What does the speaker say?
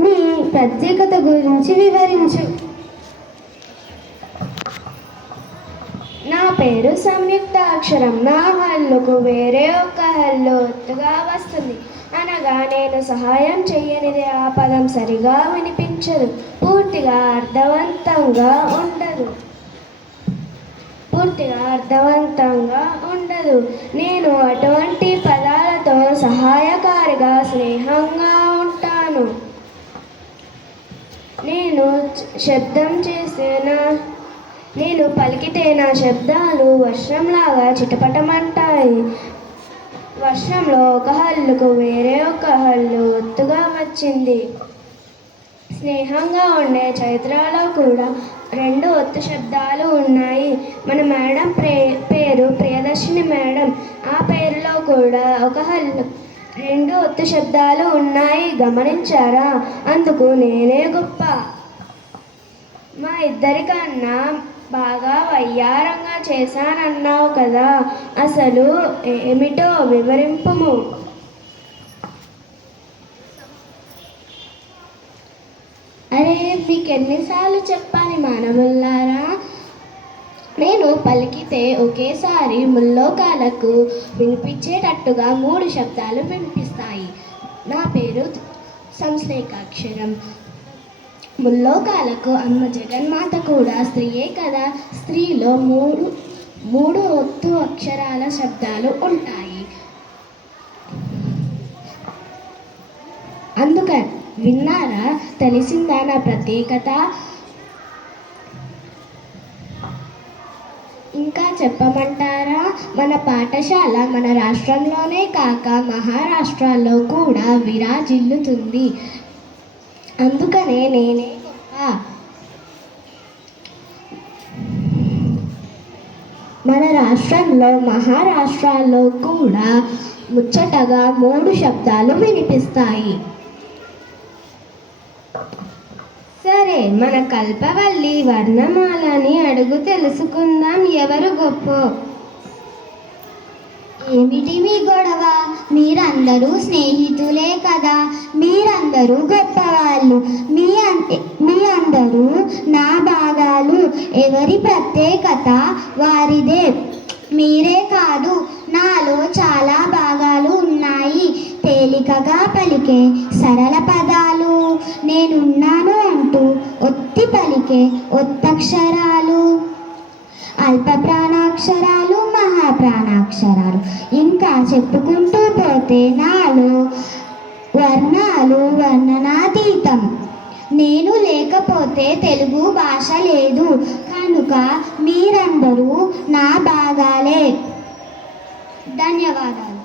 నీ ప్రత్యేకత గురించి వివరించు. నా పేరు సంయుక్త అక్షరం. నా హల్లుకు వేరే ఒక హల్లు ఒత్తుగా వస్తుంది. అనగా నేను సహాయం చెయ్యనిది ఆ పదం సరిగా వినిపించదు, పూర్తిగా అర్థవంతంగా ఉండదు. నేను అటువంటి పదాలతో సహాయకారిగా స్నేహంగా ఉంటాను. నేను పలికితే నా శబ్దాలు వర్షంలాగా చిటపటమంటాయి. వర్షంలో ఒక హల్లుకు వేరే ఒక హల్లు ఒత్తుగా వచ్చింది. స్నేహంగా ఉండే చైత్రలో కూడా 2 ఒత్తు శబ్దాలు ఉన్నాయి. మన మేడం పేరు ప్రియదర్శిని మేడం. ఆ పేరులో కూడా ఒక హల్లు 2 ఒత్తు శబ్దాలు ఉన్నాయి. గమనించారా? అందుకు నేనే గొప్ప. మా ఇద్దరికన్నా బాగా వయ్యారంగా చేశానన్నావు కదా, అసలు ఏమిటో వివరింపుము. అరే, మీకెన్నిసార్లు చెప్పాలి మానవులారా? నేను పలికితే ఒకేసారి ముల్లోకాలకు వినిపించేటట్టుగా 3 శబ్దాలు వినిపిస్తాయి. నా పేరు సంశ్లేషాక్షరం. ముల్లోకాలకు అమ్మ జగన్మాత కూడా స్త్రీయే కదా. స్త్రీలో మూడు ఒత్తు అక్షరాల శబ్దాలు ఉంటాయి. అందుకని విన్నారా? తెలిసిందా నా ప్రత్యేకత? ఇంకా చెప్పమంటారా? మన పాఠశాల మన రాష్ట్రంలోనే కాక మహారాష్ట్రలో కూడా విరాజిల్లుతుంది. అందుకనే నేనే గొప్ప. మన రాష్ట్రంలో మహారాష్ట్రలో కూడా ముచ్చటగా 3 శబ్దాలు వినిపిస్తాయి. సరే, మన కల్పవల్లి వర్ణమాలని అడుగు, తెలుసుకుందాం ఎవరు గొప్ప. ఏమిటి మీ గొడవ? మీరందరూ స్నేహితులే కదా. మీరందరూ గొప్పవాళ్ళు. మీ అందరూ నా భాగాలు. ఎవరి ప్రత్యేకత వారిదే. మీరే కాదు, నాలో చాలా భాగాలు ఉన్నాయి. తేలికగా పలికే సరళ పదాలు, నేనున్నాను అంటూ ఒత్తి పలికే ఒత్తక్షరాలు, అల్ప ప్రాణాక్షరాలు, మహాప్రాణాక్షరాలు, ఇంకా చెప్పుకుంటూ పోతే నాలో వర్ణాలు వర్ణనాతీతం. నేను లేకపోతే తెలుగు భాష లేదు. కనుక మీరందరూ నా భాగాలే. ధన్యవాదాలు.